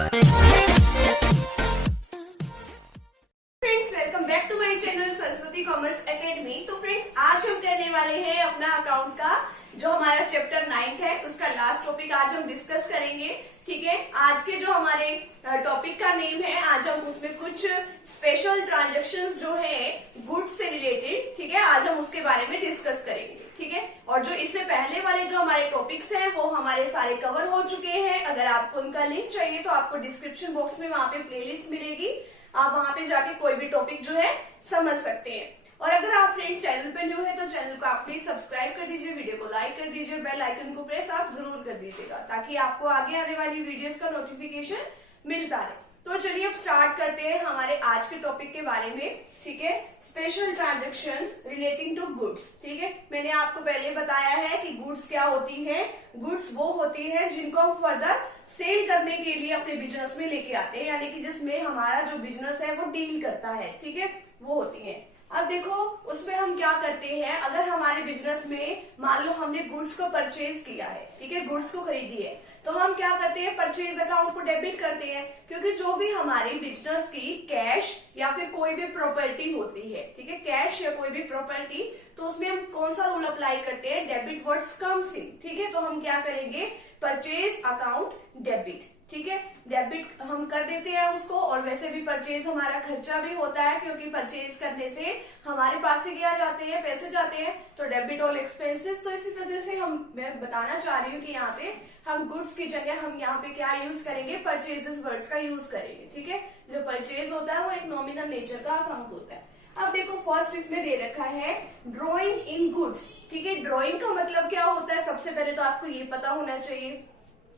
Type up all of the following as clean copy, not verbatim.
Friends, welcome back to my channel Saraswati Commerce Academy. तो friends, आज हम करने वाले हैं अपना अकाउंट का जो हमारा चैप्टर 9 है उसका लास्ट टॉपिक आज हम डिस्कस करेंगे। ठीक है, आज के जो हमारे टॉपिक का नेम है, आज हम उसमें कुछ स्पेशल ट्रांजैक्शंस जो है गुड्स से रिलेटेड, ठीक है, आज हम उसके बारे में डिस्कस करेंगे। ठीक है, और जो इससे पहले वाले जो हमारे टॉपिक्स हैं वो हमारे सारे कवर हो चुके हैं। अगर आपको उनका लिंक चाहिए तो आपको डिस्क्रिप्शन बॉक्स में वहां पे प्लेलिस्ट मिलेगी, आप वहां पे जाके कोई भी टॉपिक जो है समझ सकते हैं। और अगर आप फ्रेंड्स चैनल पे न्यू है तो चैनल को आप प्लीज सब्सक्राइब कर दीजिए, वीडियो को लाइक कर दीजिए, बेल आइकन को प्रेस आप जरूर कर दीजिएगा ताकि आपको आगे आने वाली वीडियोस का नोटिफिकेशन मिलता रहे। तो चलिए अब स्टार्ट करते हैं हमारे आज के टॉपिक के बारे में। ठीक है, special transactions relating to goods. ठीक है, मैंने आपको पहले बताया है कि गुड्स क्या होती है। गुड्स वो होती है जिनको हम फर्दर सेल करने के लिए अपने बिजनेस में लेके आते हैं, यानी कि जिसमें हमारा जो बिजनेस है वो डील करता है। ठीक है, वो होती है। अब देखो उसमें हम क्या करते हैं, अगर हमारे बिजनेस में मान लो हमने गुड्स को परचेज किया है, ठीक है, गुड्स को खरीदी है, तो हम क्या करते हैं, परचेज अकाउंट को डेबिट करते हैं। क्योंकि जो भी हमारी बिजनेस की कैश या फिर कोई भी प्रॉपर्टी होती है, ठीक है, कैश या कोई भी प्रॉपर्टी, तो उसमें हम कौन सा रूल अप्लाई करते हैं, डेबिट वर्ड्स कम्स इन। ठीक है, तो हम क्या करेंगे, परचेज अकाउंट डेबिट। ठीक है, डेबिट हम कर देते हैं उसको। और वैसे भी परचेज हमारा खर्चा भी होता है, क्योंकि परचेज करने से हमारे पास से क्या जाते हैं, पैसे जाते हैं, तो डेबिट ऑल एक्सपेंसेस। तो इसी वजह से मैं बताना चाह रही हूँ कि यहाँ पे हम गुड्स की जगह हम यहाँ पे क्या यूज करेंगे, परचेजेस वर्ड्स का यूज करेंगे। ठीक है, जो परचेज होता है वो एक नॉमिनल नेचर का अकाउंट होता है। अब देखो फर्स्ट इसमें दे रखा है ड्रॉइंग इन गुड्स। ठीक है, ड्रॉइंग का मतलब क्या होता है, सबसे पहले तो आपको ये पता होना चाहिए,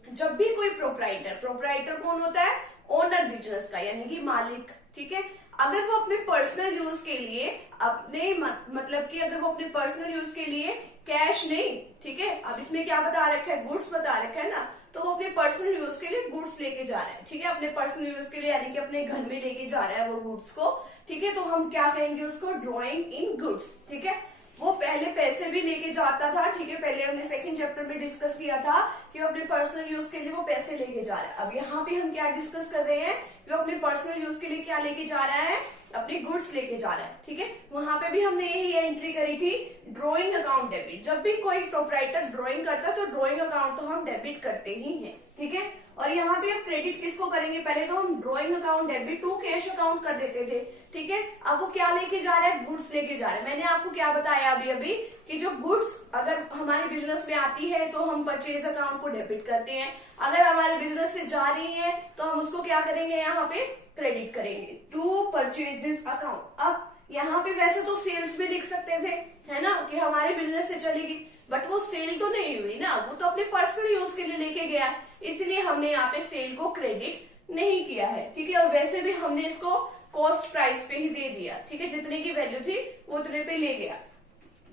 जब भी कोई प्रोप्राइटर कौन होता है, ओनर बिजनेस का, यानी कि मालिक। ठीक है, अगर वो अपने पर्सनल यूज के लिए अपने मतलब कि अगर वो अपने पर्सनल यूज के लिए कैश नहीं, ठीक है, अब इसमें क्या बता रखा है, गुड्स बता रखा है ना, तो वो अपने पर्सनल यूज के लिए गुड्स लेके जा रहा है। ठीक है, अपने पर्सनल यूज के लिए यानी कि अपने घर में लेके जा रहा है वो गुड्स को। ठीक है, तो हम क्या कहेंगे उसको, ड्रॉइंग इन गुड्स। ठीक है, वो पहले पैसे भी लेके जाता था। ठीक है, पहले हमने सेकंड चैप्टर में डिस्कस किया था कि वो अपने पर्सनल यूज के लिए वो पैसे लेके जा रहा है। अब यहाँ पे हम क्या डिस्कस कर रहे हैं, वो अपने पर्सनल यूज के लिए क्या लेके जा रहा है, अपनी गुड्स लेके जा रहा है। ठीक है, वहां पे भी हमने यही एंट्री करी थी, ड्रॉइंग अकाउंट डेबिट। जब भी कोई प्रोप्राइटर ड्रॉइंग करता है तो ड्रॉइंग अकाउंट तो हम डेबिट करते ही हैं। ठीक है, और यहाँ पे अब क्रेडिट किसको करेंगे, पहले तो हम drawing account debit to cash account कर देते थे। ठीक है, अब वो क्या लेके जा रहा है, गुड्स लेके जा रहा है। मैंने आपको क्या बताया अभी कि जो गुड्स अगर हमारे बिजनेस में आती है तो हम परचेज अकाउंट को डेबिट करते हैं, अगर हमारे बिजनेस से जा रही है तो हम उसको क्या करेंगे, यहाँ पे क्रेडिट करेंगे टू परचेजेस अकाउंट। अब यहाँ पे वैसे तो सेल्स में लिख सकते थे, है ना, कि हमारे बिजनेस से चलेगी, बट वो सेल तो नहीं हुई ना, वो तो अपने पर्सनल यूज के लिए लेके गया, इसलिए हमने यहाँ पे सेल को क्रेडिट नहीं किया है। ठीक है, और वैसे भी हमने इसको कॉस्ट प्राइस पे ही दे दिया। ठीक है, जितने की वैल्यू थी वो उतने पे ले गया।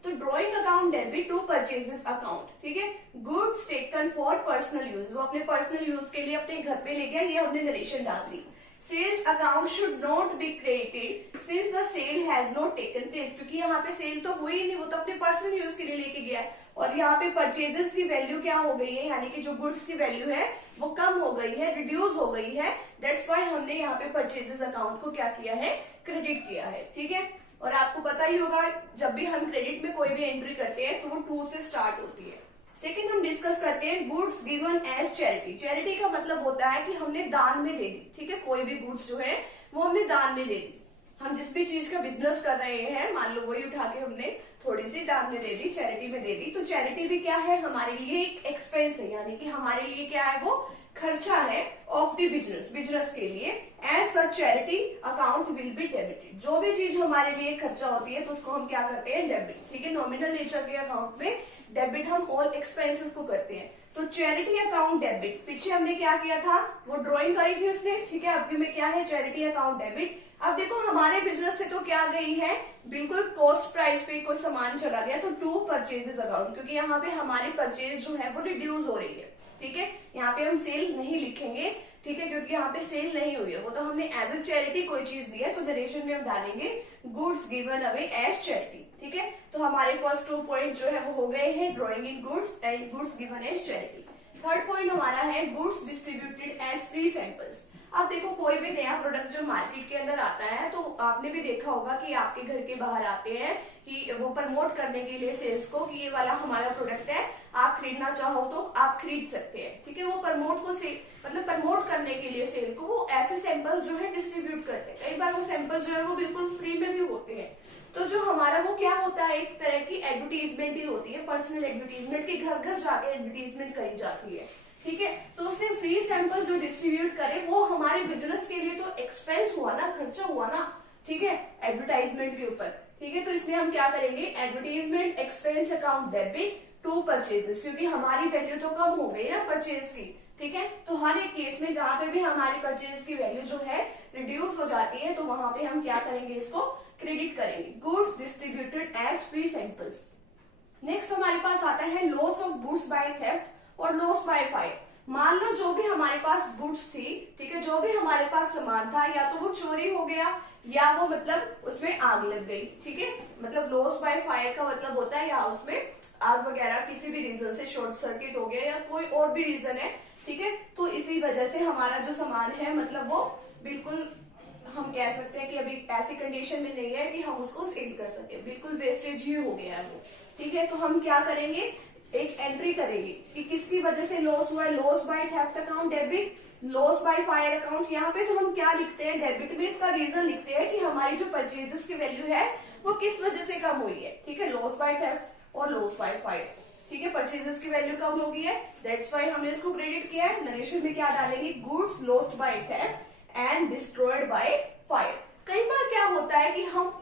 तो drawing account debit to purchases account. ठीक है, goods taken for personal use, वो अपने पर्सनल यूज के लिए अपने घर पे ले गया, ये हमने नरेशन डाल दी। Sales account should not be credited since the sale has not taken place, क्योंकि यहाँ पे सेल तो हुई नहीं, वो तो अपने पर्सनल यूज के लिए लेके गया है। और यहाँ पे परचेजेस की वैल्यू क्या हो गई है, यानी कि जो गुड्स की वैल्यू है वो कम हो गई है, रिड्यूस हो गई है। दैट्स व्हाई हमने यहाँ पे परचेजेस अकाउंट को क्या किया है, क्रेडिट किया है। ठीक है, और आपको पता ही होगा जब भी हम क्रेडिट में कोई भी एंट्री करते हैं तो वो टू से स्टार्ट होती है। सेकेंड हम डिस्कस करते हैं goods given as charity. Charity का मतलब होता है कि हमने दान में दे दी। ठीक है, कोई भी गुड्स जो है वो हमने दान में दे दी। हम जिस भी चीज का बिजनेस कर रहे हैं, मान लो वही उठा के हमने थोड़ी सी दान में दे दी, चैरिटी में दे दी। तो चैरिटी भी क्या है, हमारे लिए एक एक्सपेंस है, यानी कि हमारे लिए क्या है, वो खर्चा है ऑफ द बिजनेस के लिए। As such charity account will be debited. जो भी चीज हमारे लिए खर्चा होती है तो उसको हम क्या करते हैं, डेबिट। ठीक है, नॉमिनल नेचर के अकाउंट में डेबिट हम ऑल एक्सपेंसेस को करते हैं। तो चैरिटी अकाउंट डेबिट, पीछे हमने क्या किया था, वो ड्राइंग करी थी उसने। ठीक है, अभी में क्या है, चैरिटी अकाउंट डेबिट। अब देखो हमारे बिजनेस से तो क्या गई है, बिल्कुल कॉस्ट प्राइस पे कोई सामान चला गया, तो टू परचेजेस अकाउंट, क्योंकि यहाँ पे हमारी परचेज जो है वो रिड्यूस हो रही है। ठीक है, यहाँ पे हम सेल नहीं लिखेंगे। ठीक है, क्योंकि यहाँ पे सेल नहीं हुई है, वो तो हमने एज ए चैरिटी कोई चीज दी है, तो नरेशन में हम डालेंगे goods given away as charity. ठीक है, तो हमारे फर्स्ट 2 पॉइंट जो है वो हो गए हैं, drawing in goods and goods given as charity. Third point हमारा है goods distributed as free samples. अब देखो कोई भी नया प्रोडक्ट जो मार्केट के अंदर आता है तो आपने भी देखा होगा कि आपके घर के बाहर आते हैं कि वो प्रमोट करने के लिए सेल्स को कि ये वाला हमारा प्रोडक्ट है, आप खरीदना चाहो तो आप खरीद सकते हैं। ठीक है, वो प्रमोट को मतलब प्रमोट करने के लिए सेल को वो ऐसे सैंपल्स जो है डिस्ट्रीब्यूट करते हैं। कई बार वो सैंपल्स जो है वो बिल्कुल फ्री में भी होते हैं। तो जो हमारा वो क्या होता है, एक तरह की एडवर्टीजमेंट ही होती है, पर्सनल एडवर्टीजमेंट की घर घर जाके एडवर्टीजमेंट करी जाती है। ठीक है, तो उसने फ्री सैंपल जो डिस्ट्रीब्यूट करे वो हमारे बिजनेस के लिए तो एक्सपेंस हुआ ना, खर्चा हुआ ना। ठीक है, एडवर्टाइजमेंट के ऊपर। ठीक है, तो इसलिए हम क्या करेंगे, advertisement expense account debit to purchases, क्योंकि हमारी वैल्यू तो कम हो गई ना परचेज की। ठीक है, तो हर एक केस में जहां पे भी हमारी परचेज की वैल्यू जो है रिड्यूस हो जाती है तो वहां पे हम क्या करेंगे, इसको क्रेडिट करेंगे। Goods distributed as free samples. Next हमारे पास आता है loss of goods by theft और लॉस बाय फायर। मान लो जो भी हमारे पास गुड्स थी, ठीक है, जो भी हमारे पास सामान था, या तो वो चोरी हो गया या वो मतलब उसमें आग लग गई। ठीक है, मतलब लॉस बाय फायर का मतलब होता है या उसमें आग वगैरह किसी भी रीजन से शॉर्ट सर्किट हो गया या कोई और भी रीजन है। ठीक है, तो इसी वजह से हमारा जो सामान है मतलब वो बिल्कुल हम कह सकते हैं कि अभी ऐसी कंडीशन में नहीं है कि हम उसको सेल कर सके, बिल्कुल वेस्टेज ही हो गया है वो। ठीक है, तो हम क्या करेंगे, एक एंट्री करेंगे कि किसकी वजह से लॉस हुआ है। Loss by theft account debit, loss by fire account. यहाँ पे तो हम क्या लिखते हैं, डेबिट में इसका रीजन लिखते हैं कि हमारी जो परचेजेस की वैल्यू है वो किस वजह से कम हुई है। ठीक है, लॉस बाय थेफ्ट और लॉस बाय फायर। ठीक है, परचेजेस की वैल्यू कम हो गई है, दैट्स वाई हमने इसको क्रेडिट किया है। नरेशन में क्या डालेंगे, goods lost by theft and destroyed by fire. कई बार क्या होता है कि हम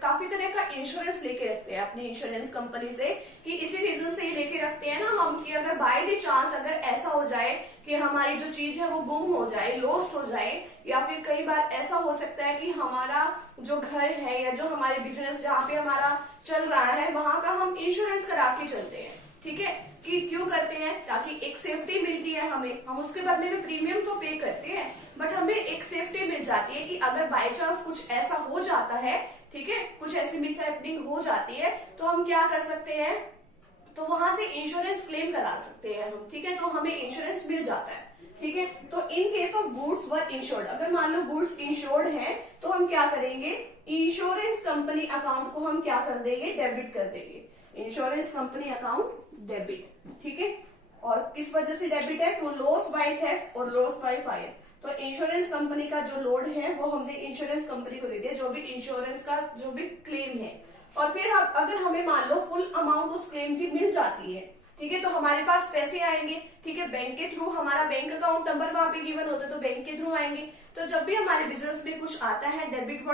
काफी तरह का इंश्योरेंस लेके रखते हैं अपनी इंश्योरेंस कंपनी से, कि इसी रीजन से ये लेके रखते हैं ना हम कि अगर बाय द चांस अगर ऐसा हो जाए कि हमारी जो चीज है वो गुम हो जाए, लॉस्ट हो जाए, या फिर कई बार ऐसा हो सकता है कि हमारा जो घर है या जो हमारे बिजनेस जहाँ पे हमारा चल रहा है वहां का हम इंश्योरेंस करा के चलते हैं। ठीक है, कि क्यों करते हैं, ताकि एक सेफ्टी मिलती है हमें, हम उसके बदले में प्रीमियम तो पे करते हैं बट हमें एक सेफ्टी मिल जाती है कि अगर बाय चांस कुछ ऐसा हो जाता है, ठीक है, कुछ ऐसी मिसहैपनिंग हो जाती है तो हम क्या कर सकते हैं, तो वहां से इंश्योरेंस क्लेम करा सकते हैं हम। ठीक है, तो हमें इंश्योरेंस मिल जाता है। ठीक है, तो in case of goods were insured, अगर मान लो गुड्स इंश्योर्ड है तो हम क्या करेंगे, इंश्योरेंस कंपनी अकाउंट को हम क्या कर देंगे, डेबिट कर देंगे। Insurance company account debit. ठीक है, और किस वजह से डेबिट है, टू लॉस बाय थेफ्ट और लॉस बाय फायर। तो इंश्योरेंस कंपनी का जो लोड है वो हमने इंश्योरेंस कंपनी को दे दिया, जो भी इंश्योरेंस का जो भी क्लेम है। और फिर अगर हमें मान लो फुल अमाउंट उस क्लेम की मिल जाती है, ठीक है, तो हमारे पास पैसे आएंगे। ठीक है, बैंक के थ्रू, हमारा बैंक अकाउंट नंबर वहां पे गिवन होता है तो बैंक के थ्रू आएंगे। तो जब भी हमारे बिजनेस में कुछ आता है, डेबिट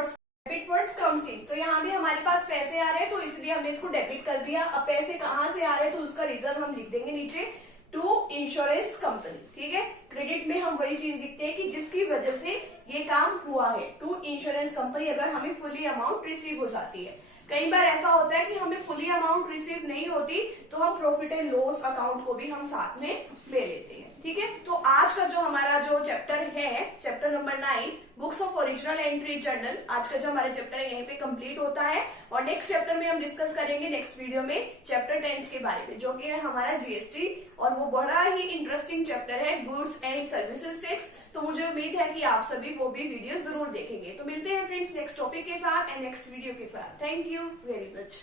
वर्ड्स कम्स इन, तो यहाँ भी हमारे पास पैसे आ रहे हैं तो इसलिए हमने इसको डेबिट कर दिया। अब पैसे कहाँ से आ रहे हैं तो उसका रीजन हम लिख देंगे नीचे, टू इंश्योरेंस कंपनी। ठीक है, क्रेडिट में हम वही चीज लिखते हैं कि जिसकी वजह से ये काम हुआ है, टू इंश्योरेंस कंपनी, अगर हमें फुली अमाउंट रिसीव हो जाती है। कई बार ऐसा होता है कि हमें फुली अमाउंट रिसीव नहीं होती तो हम प्रॉफिट एंड लॉस अकाउंट को भी हम साथ में ले लेते हैं। ठीक है, तो आज का जो हमारा जो चैप्टर है, chapter number 9 books of original entry journal, आज का जो हमारा चैप्टर है यहीं पे कंप्लीट होता है। और नेक्स्ट चैप्टर में हम डिस्कस करेंगे नेक्स्ट वीडियो में चैप्टर 10 के बारे में, जो कि है हमारा जीएसटी, और वो बड़ा ही इंटरेस्टिंग चैप्टर है, गुड्स एंड सर्विसेज टैक्स। तो मुझे उम्मीद है कि आप सभी वो भी वीडियो जरूर देखेंगे। तो मिलते हैं फ्रेंड्स नेक्स्ट टॉपिक के साथ एंड नेक्स्ट वीडियो के साथ। Thank you very much.